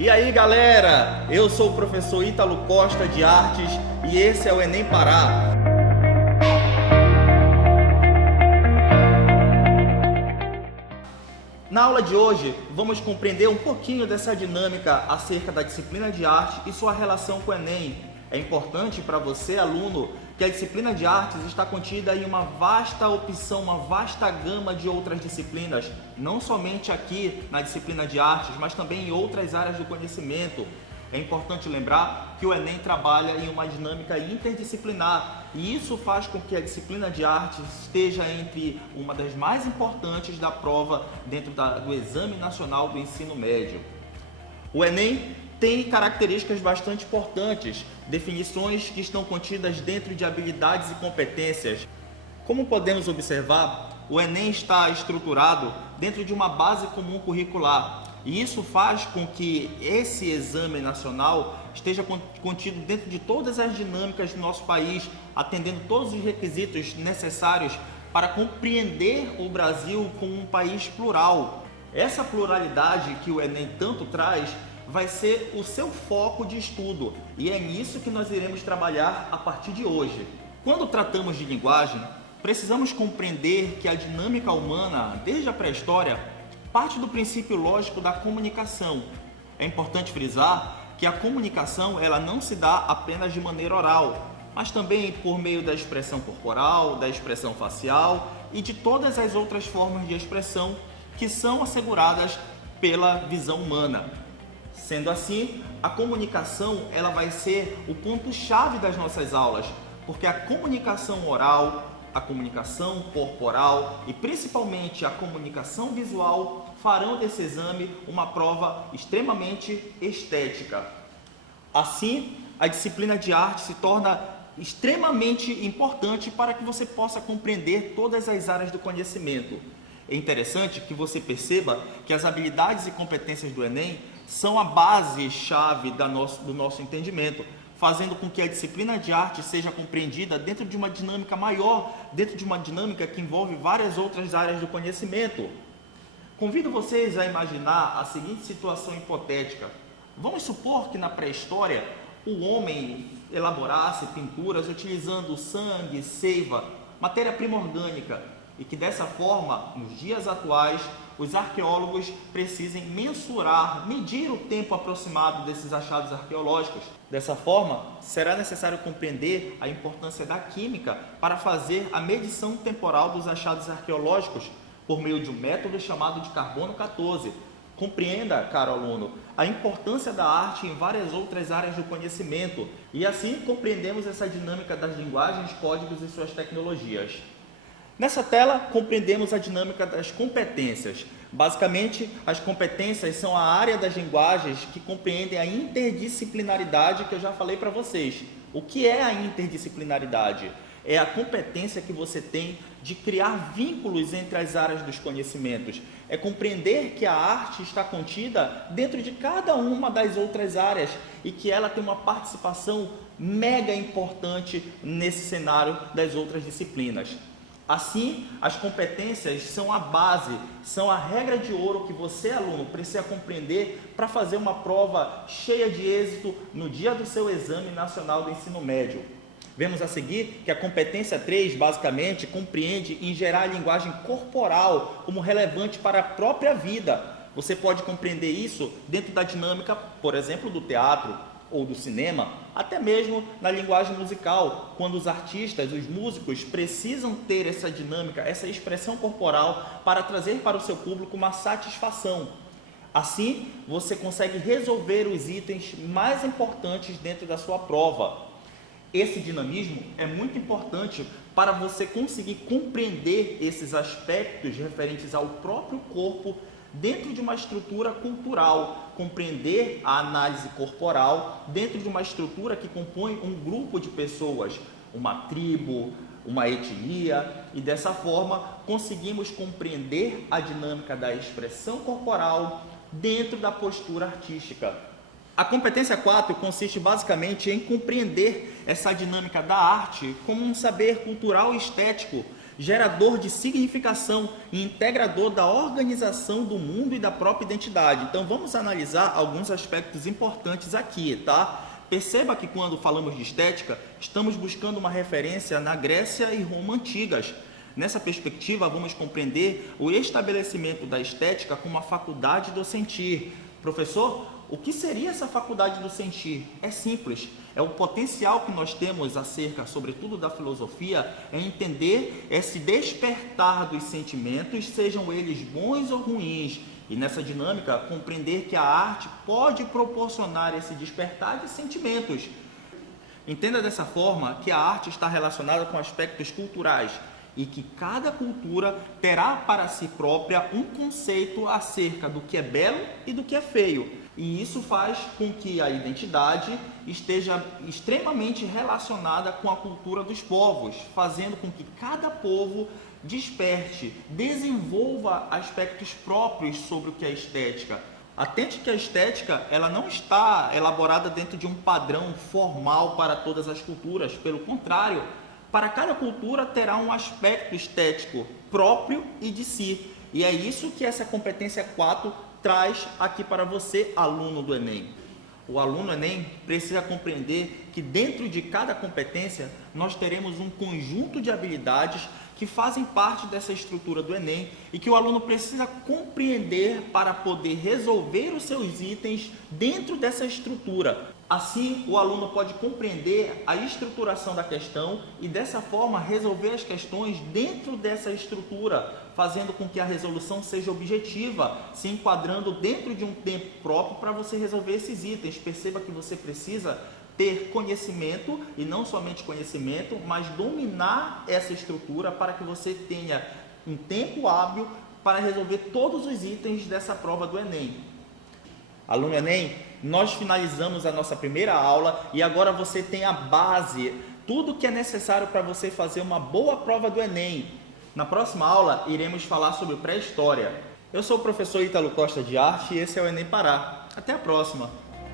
E aí galera, eu sou o professor Ítalo Costa de Artes e esse é o Enem Pará. Na aula de hoje, vamos compreender um pouquinho dessa dinâmica acerca da disciplina de arte e sua relação com o Enem. É importante para você, aluno, que a disciplina de artes está contida em uma vasta opção, uma vasta gama de outras disciplinas, não somente aqui na disciplina de artes, mas também em outras áreas do conhecimento. É importante lembrar que o Enem trabalha em uma dinâmica interdisciplinar e isso faz com que a disciplina de artes esteja entre uma das mais importantes da prova dentro do Exame Nacional do Ensino Médio. O Enem tem características bastante importantes, definições que estão contidas dentro de habilidades e competências. Como podemos observar, o Enem está estruturado dentro de uma base comum curricular e isso faz com que esse exame nacional esteja contido dentro de todas as dinâmicas do nosso país, atendendo todos os requisitos necessários para compreender o Brasil como um país plural. Essa pluralidade que o Enem tanto traz vai ser o seu foco de estudo e é nisso que nós iremos trabalhar a partir de hoje. Quando tratamos de linguagem, precisamos compreender que a dinâmica humana, desde a pré-história, parte do princípio lógico da comunicação. É importante frisar que a comunicação ela não se dá apenas de maneira oral, mas também por meio da expressão corporal, da expressão facial e de todas as outras formas de expressão que são asseguradas pela visão humana. Sendo assim, a comunicação ela vai ser o ponto-chave das nossas aulas, porque a comunicação oral, a comunicação corporal e principalmente a comunicação visual farão desse exame uma prova extremamente estética. Assim, a disciplina de arte se torna extremamente importante para que você possa compreender todas as áreas do conhecimento. É interessante que você perceba que as habilidades e competências do Enem são a base-chave do nosso entendimento, fazendo com que a disciplina de arte seja compreendida dentro de uma dinâmica maior, dentro de uma dinâmica que envolve várias outras áreas do conhecimento. Convido vocês a imaginar a seguinte situação hipotética. Vamos supor que na pré-história o homem elaborasse pinturas utilizando sangue, seiva, matéria-prima orgânica, e que dessa forma, nos dias atuais, os arqueólogos precisem mensurar, medir o tempo aproximado desses achados arqueológicos. Dessa forma, será necessário compreender a importância da química para fazer a medição temporal dos achados arqueológicos por meio de um método chamado de carbono 14. Compreenda, caro aluno, a importância da arte em várias outras áreas do conhecimento e assim compreendemos essa dinâmica das linguagens, códigos e suas tecnologias. Nessa tela, compreendemos a dinâmica das competências. Basicamente, as competências são a área das linguagens que compreendem a interdisciplinaridade que eu já falei para vocês. O que é a interdisciplinaridade? É a competência que você tem de criar vínculos entre as áreas dos conhecimentos. É compreender que a arte está contida dentro de cada uma das outras áreas e que ela tem uma participação mega importante nesse cenário das outras disciplinas. Assim, as competências são a base, são a regra de ouro que você, aluno, precisa compreender para fazer uma prova cheia de êxito no dia do seu Exame Nacional do Ensino Médio. Vemos a seguir que a competência 3, basicamente, compreende em gerar a linguagem corporal como relevante para a própria vida. Você pode compreender isso dentro da dinâmica, por exemplo, do teatro ou do cinema, até mesmo na linguagem musical, quando os artistas, os músicos precisam ter essa dinâmica, essa expressão corporal para trazer para o seu público uma satisfação. Assim, você consegue resolver os itens mais importantes dentro da sua prova. Esse dinamismo é muito importante para você conseguir compreender esses aspectos referentes ao próprio corpo dentro de uma estrutura cultural, compreender a análise corporal dentro de uma estrutura que compõe um grupo de pessoas, uma tribo, uma etnia, e dessa forma conseguimos compreender a dinâmica da expressão corporal dentro da postura artística. A competência 4 consiste basicamente em compreender essa dinâmica da arte como um saber cultural e estético, gerador de significação e integrador da organização do mundo e da própria identidade. Então vamos analisar alguns aspectos importantes aqui, tá? Perceba que quando falamos de estética, estamos buscando uma referência na Grécia e Roma antigas. Nessa perspectiva, vamos compreender o estabelecimento da estética como a faculdade do sentir. Professor, o que seria essa faculdade do sentir? É simples, é o potencial que nós temos acerca, sobretudo da filosofia, é entender esse despertar dos sentimentos, sejam eles bons ou ruins, e nessa dinâmica compreender que a arte pode proporcionar esse despertar de sentimentos. Entenda dessa forma que a arte está relacionada com aspectos culturais, e que cada cultura terá para si própria um conceito acerca do que é belo e do que é feio. E isso faz com que a identidade esteja extremamente relacionada com a cultura dos povos, fazendo com que cada povo desperte, desenvolva aspectos próprios sobre o que é estética. Atente que a estética ela não está elaborada dentro de um padrão formal para todas as culturas, pelo contrário, para cada cultura terá um aspecto estético próprio e de si. E é isso que essa competência 4 traz aqui para você, aluno do Enem. O aluno Enem precisa compreender que dentro de cada competência nós teremos um conjunto de habilidades que fazem parte dessa estrutura do Enem e que o aluno precisa compreender para poder resolver os seus itens dentro dessa estrutura. Assim, o aluno pode compreender a estruturação da questão e dessa forma resolver as questões dentro dessa estrutura, fazendo com que a resolução seja objetiva, se enquadrando dentro de um tempo próprio para você resolver esses itens. Perceba que você precisa ter conhecimento, e não somente conhecimento, mas dominar essa estrutura para que você tenha um tempo hábil para resolver todos os itens dessa prova do Enem. Aluno Enem, nós finalizamos a nossa primeira aula e agora você tem a base, tudo que é necessário para você fazer uma boa prova do Enem. Na próxima aula, iremos falar sobre pré-história. Eu sou o professor Ítalo Costa de Arte e esse é o Enem Pará. Até a próxima!